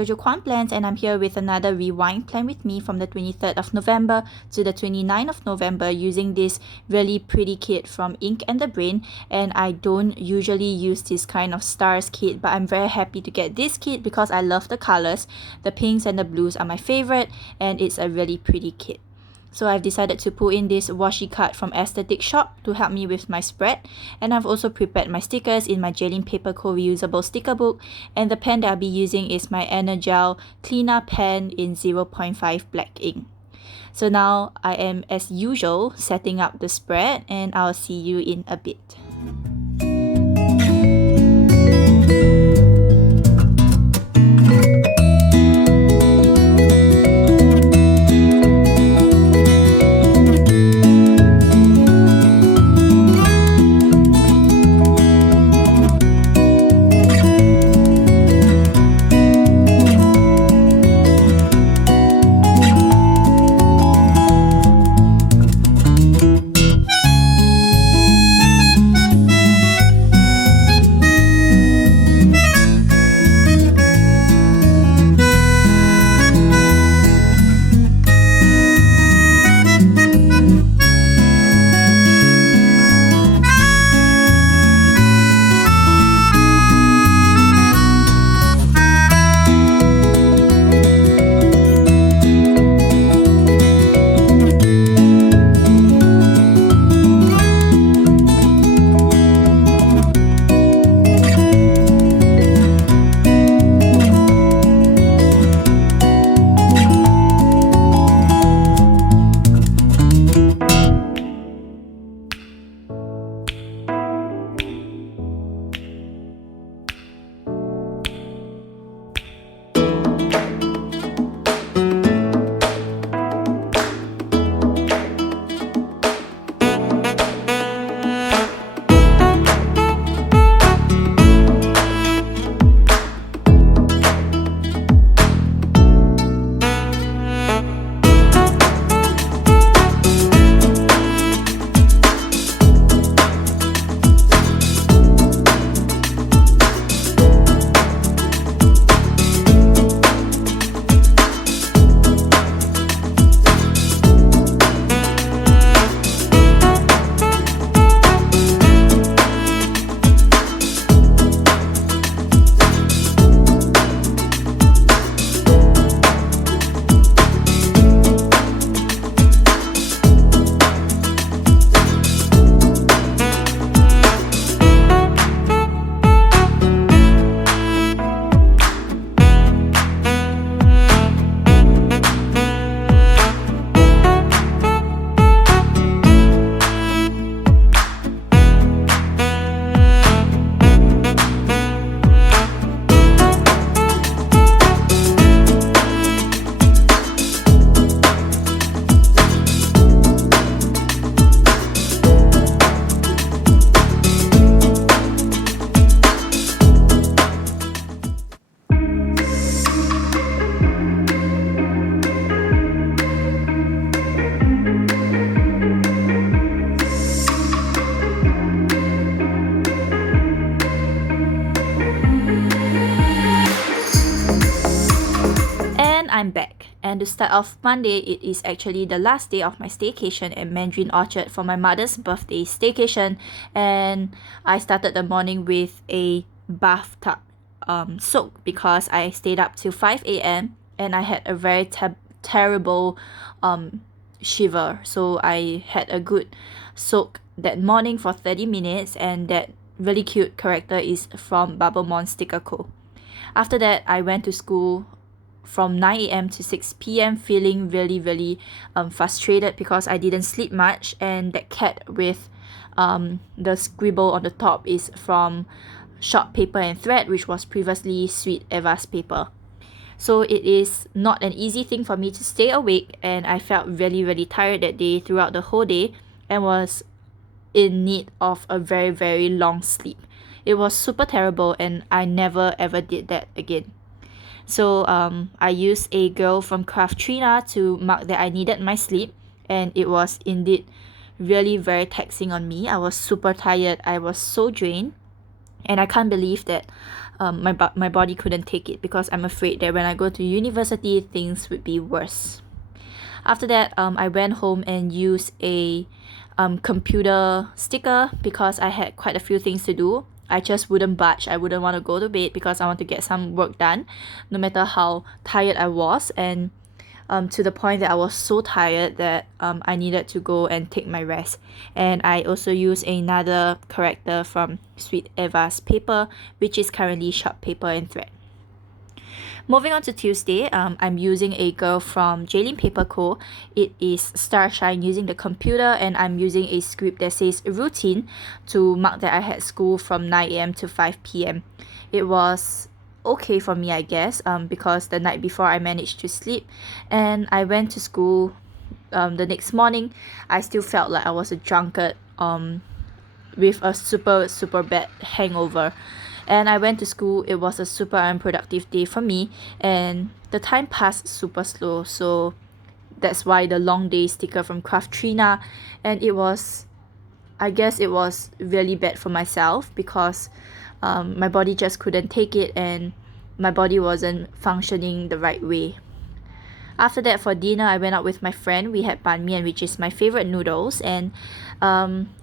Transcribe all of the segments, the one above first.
Jojo Kwan Plans, and I'm here with another rewind plan with me from the 23rd of November to the 29th of November using this really pretty kit from Ink and the Brain. And I don't usually use this kind of stars kit, but I'm very happy to get this kit because I love the colors. The pinks and the blues are my favorite, and it's a really pretty kit. So I've decided to put in this washi card from Aesthetic Shop to help me with my spread, and I've also prepared my stickers in my Jaylin Paper Co reusable sticker book, and the pen that I'll be using is my Energel Cleaner pen in 0.5 black ink. So now I am as usual setting up the spread, and I'll see you in a bit. I'm back, and to start off Monday, it is actually the last day of my staycation at Mandarin Orchard for my mother's birthday staycation, and I started the morning with a bathtub soak because I stayed up till 5 a.m. and I had a very terrible shiver, so I had a good soak that morning for 30 minutes, and that really cute character is from Bubblemon Sticker Co. After that, I went to school from 9 a.m. to 6 p.m. feeling really frustrated because I didn't sleep much, and that cat with the scribble on the top is from Short Paper and Thread, which was previously Sweet Eva's paper. So it is not an easy thing for me to stay awake, and I felt really tired that day throughout the whole day and was in need of a very long sleep. It was super terrible, and I never ever did that again. So I used a girl from Craftrina to mark that I needed my sleep, and it was indeed really very taxing on me. I was super tired. I was so drained, and I can't believe that my body couldn't take it because I'm afraid that when I go to university, things would be worse. After that, I went home and used a computer sticker because I had quite a few things to do. I just wouldn't budge. I wouldn't want to go to bed because I want to get some work done, no matter how tired I was. And to the point that I was so tired that I needed to go and take my rest. And I also used another character from Sweet Eva's paper, which is currently Sharp Paper and Thread. Moving on to Tuesday, I'm using a girl from Jaylin Paper Co. It is Starshine using the computer, and I'm using a script that says routine to mark that I had school from 9 a.m. to 5 p.m. It was okay for me, I guess, because the night before I managed to sleep, and I went to school the next morning. I still felt like I was a drunkard with a super bad hangover. And I went to school. It was a super unproductive day for me, and the time passed super slow. So that's why the long day sticker from Craft Trina, and I guess it was really bad for myself because my body just couldn't take it, and my body wasn't functioning the right way. After that, for dinner, I went out with my friend. We had banh mian, which is my favorite noodles, and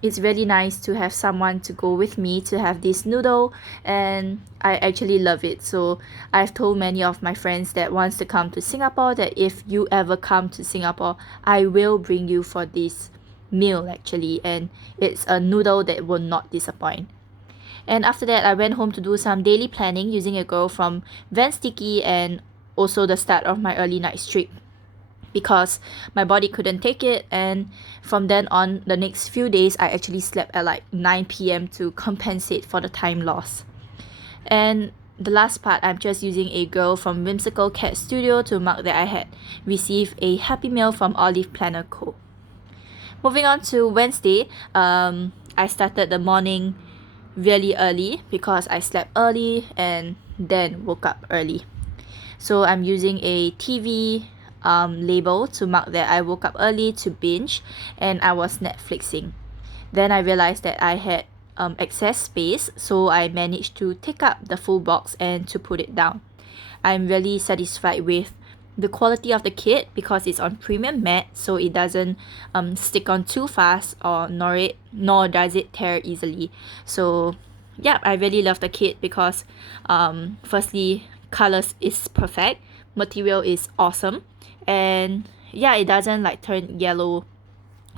it's really nice to have someone to go with me to have this noodle, and I actually love it. So I've told many of my friends that wants to come to Singapore that if you ever come to Singapore, I will bring you for this meal actually, and it's a noodle that will not disappoint. And after that, I went home to do some daily planning using a girl from Van Sticky, and also the start of my early night streak because my body couldn't take it. And from then on, the next few days, I actually slept at like 9 p.m. to compensate for the time loss. And the last part, I'm just using a girl from Whimsical Cat Studio to mark that I had received a Happy Meal from Olive Planner Co. Moving on to Wednesday, I started the morning really early because I slept early and then woke up early. So I'm using a TV label to mark that I woke up early to binge and I was Netflixing. Then I realized that I had excess space, so I managed to take up the full box and to put it down. I'm really satisfied with the quality of the kit because it's on premium matte, so it doesn't stick on too fast nor does it tear easily. So yeah, I really love the kit because firstly, colors is perfect, material is awesome, and yeah, it doesn't like turn yellow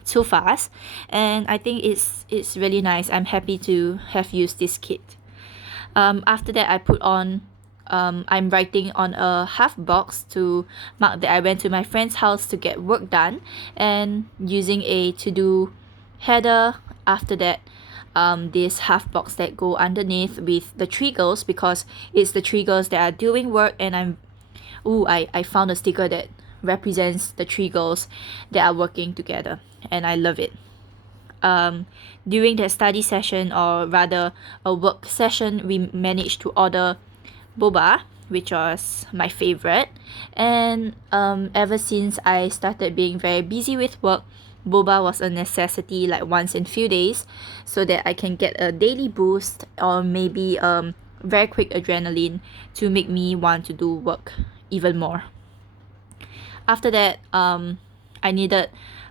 too fast, and I think it's really nice. I'm happy to have used this kit. After that, I put on I'm writing on a half box to mark that I went to my friend's house to get work done, and using a to-do header. After that, this half box that go underneath with the three girls because it's the three girls that are doing work, and I found a sticker that represents the three girls that are working together, and I love it. During the study session, or rather a work session, we managed to order boba, which was my favorite, and ever since I started being very busy with work, boba was a necessity like once in few days so that I can get a daily boost or maybe very quick adrenaline to make me want to do work even more. After that, I needed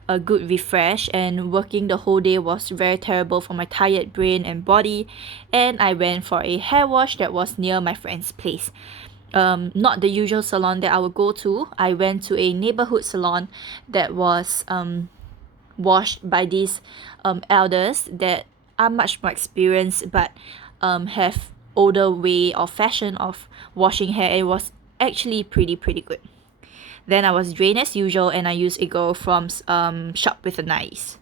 a good refresh, and working the whole day was very terrible for my tired brain and body, and I went for a hair wash that was near my friend's place. Not the usual salon that I would go to. I went to a neighborhood salon that was washed by these elders that are much more experienced but have older way or fashion of washing hair. It was actually pretty good. Then I was drained as usual, and I used a girl from Shop with a Nice.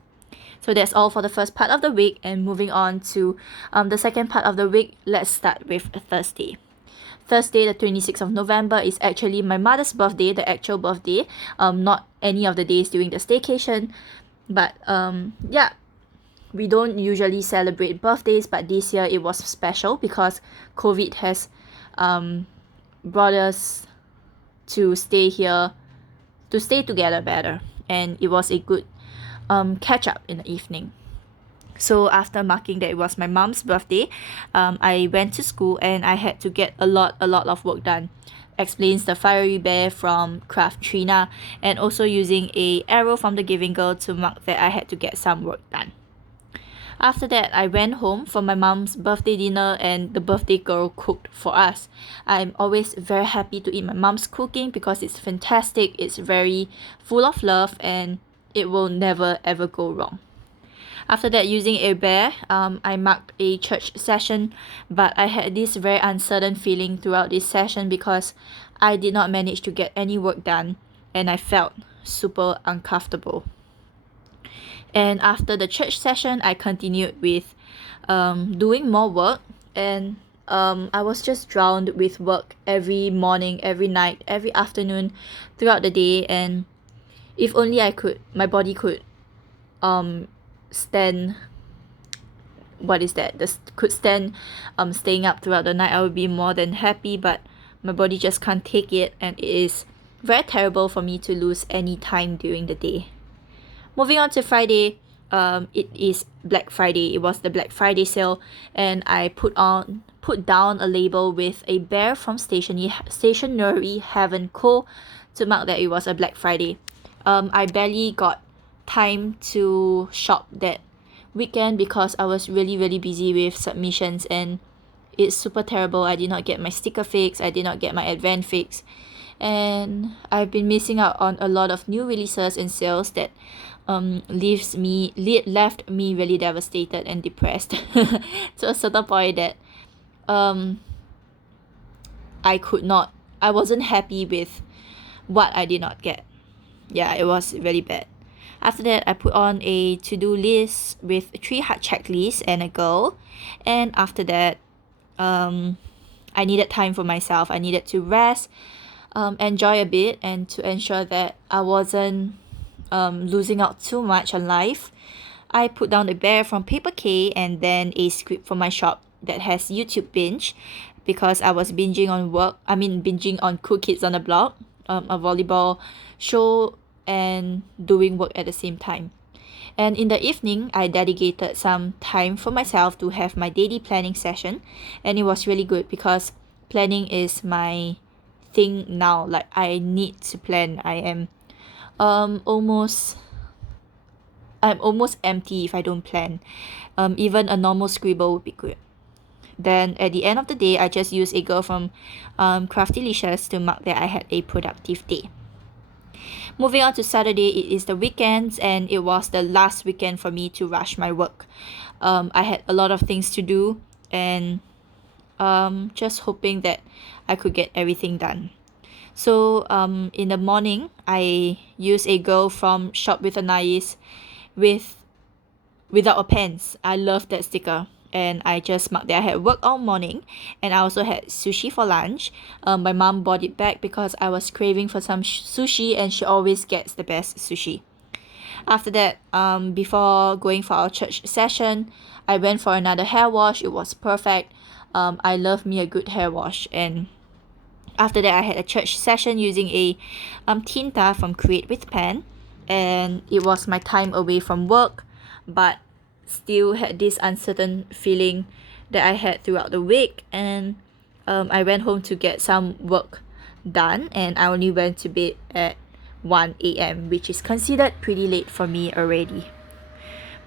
So that's all for the first part of the week, and moving on to the second part of the week, let's start with Thursday. Thursday, the 26th of November, is actually my mother's birthday, the actual birthday, not any of the days during the staycation. But yeah, we don't usually celebrate birthdays, but this year it was special because COVID has brought us to stay here, to stay together better, and it was a good catch up in the evening. So after marking that it was my mom's birthday, I went to school and I had to get a lot of work done. Explains the fiery bear from Craft Trina, and also using a arrow from the Giving Girl to mark that I had to get some work done. After that, I went home for my mom's birthday dinner and the birthday girl cooked for us. I'm always very happy to eat my mom's cooking because it's fantastic, it's very full of love, and it will never ever go wrong. After that, using a bear, I marked a church session, but I had this very uncertain feeling throughout this session because I did not manage to get any work done and I felt super uncomfortable. And after the church session, I continued with doing more work, and I was just drowned with work every morning, every night, every afternoon throughout the day. And if only my body could stand could stand staying up throughout the night, I would be more than happy, but my body just can't take it, and it is very terrible for me to lose any time during the day. Moving on to Friday, it is Black Friday. It was the Black Friday sale, and I put down a label with a bear from Stationery Heaven Co. to mark that it was a Black Friday. I barely got time to shop that weekend because I was really busy with submissions, and it's super terrible. I did not get my sticker fix, I did not get my advent fix, and I've been missing out on a lot of new releases and sales that left me really devastated and depressed to a certain point that I wasn't happy with what I did not get. Yeah, it was really bad. After that, I put on a to-do list with 3 heart checklists and a goal. And after that, I needed time for myself. I needed to rest, enjoy a bit, and to ensure that I wasn't losing out too much on life. I put down the bear from Paper K and then a script for my shop that has YouTube binge because I was binging on Cool Kids on the Block, a volleyball show, and doing work at the same time. And in the evening, I dedicated some time for myself to have my daily planning session, and it was really good because planning is my thing now. Like, I need to plan. I'm almost empty if I don't plan. Even a normal scribble would be good. Then at the end of the day, I just used a girl from Craftilicious to mark that I had a productive day. Moving on to Saturday, it is the weekends, and it was the last weekend for me to rush my work. I had a lot of things to do, and just hoping that I could get everything done. So in the morning, I used a girl from Shop with Anais without a pants. I love that sticker. And I just marked that I had work all morning, and I also had sushi for lunch. My mom bought it back because I was craving for some sushi, and she always gets the best sushi. After that, before going for our church session, I went for another hair wash. It was perfect. I love me a good hair wash. And after that, I had a church session using a tinta from Create with Pen, and it was my time away from work, but still had this uncertain feeling that I had throughout the week. And I went home to get some work done, and I only went to bed at 1 a.m., which is considered pretty late for me already.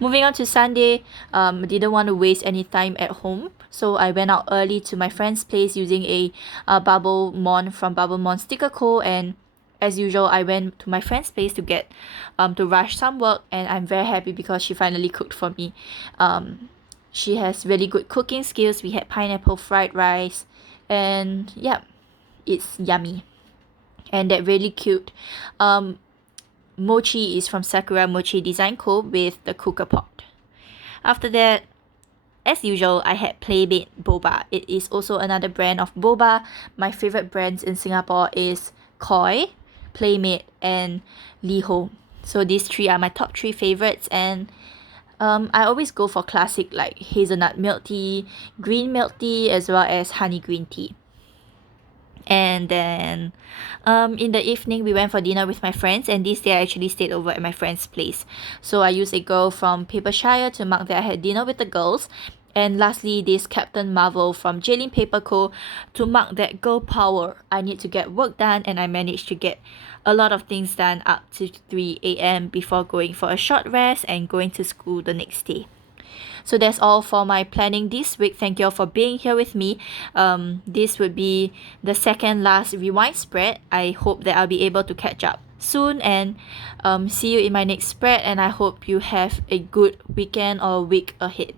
Moving on to Sunday, I didn't want to waste any time at home, so I went out early to my friend's place using a Bubble Mon from Bubble Mon Sticker Co. And as usual, I went to my friend's place to get to rush some work, and I'm very happy because she finally cooked for me. She has really good cooking skills. We had pineapple fried rice, and yeah, it's yummy. And that really cute mochi is from Sakura Mochi Design Co. with the cooker pot. After that, as usual, I had Playmate Boba. It is also another brand of boba. My favorite brands in Singapore is Koi, Playmate, and Liho. So these 3 are my top 3 favorites, and I always go for classic like hazelnut milk tea, green milk tea, as well as honey green tea. And then in the evening we went for dinner with my friends, and this day I actually stayed over at my friend's place. So I used a girl from Papershire to mark that I had dinner with the girls. And lastly, this Captain Marvel from Jaylin Paper Co. to mark that girl power. I need to get work done, and I managed to get a lot of things done up to 3 a.m. before going for a short rest and going to school the next day. So that's all for my planning this week. Thank you all for being here with me. This would be the second last rewind spread. I hope that I'll be able to catch up soon, and see you in my next spread, and I hope you have a good weekend or week ahead.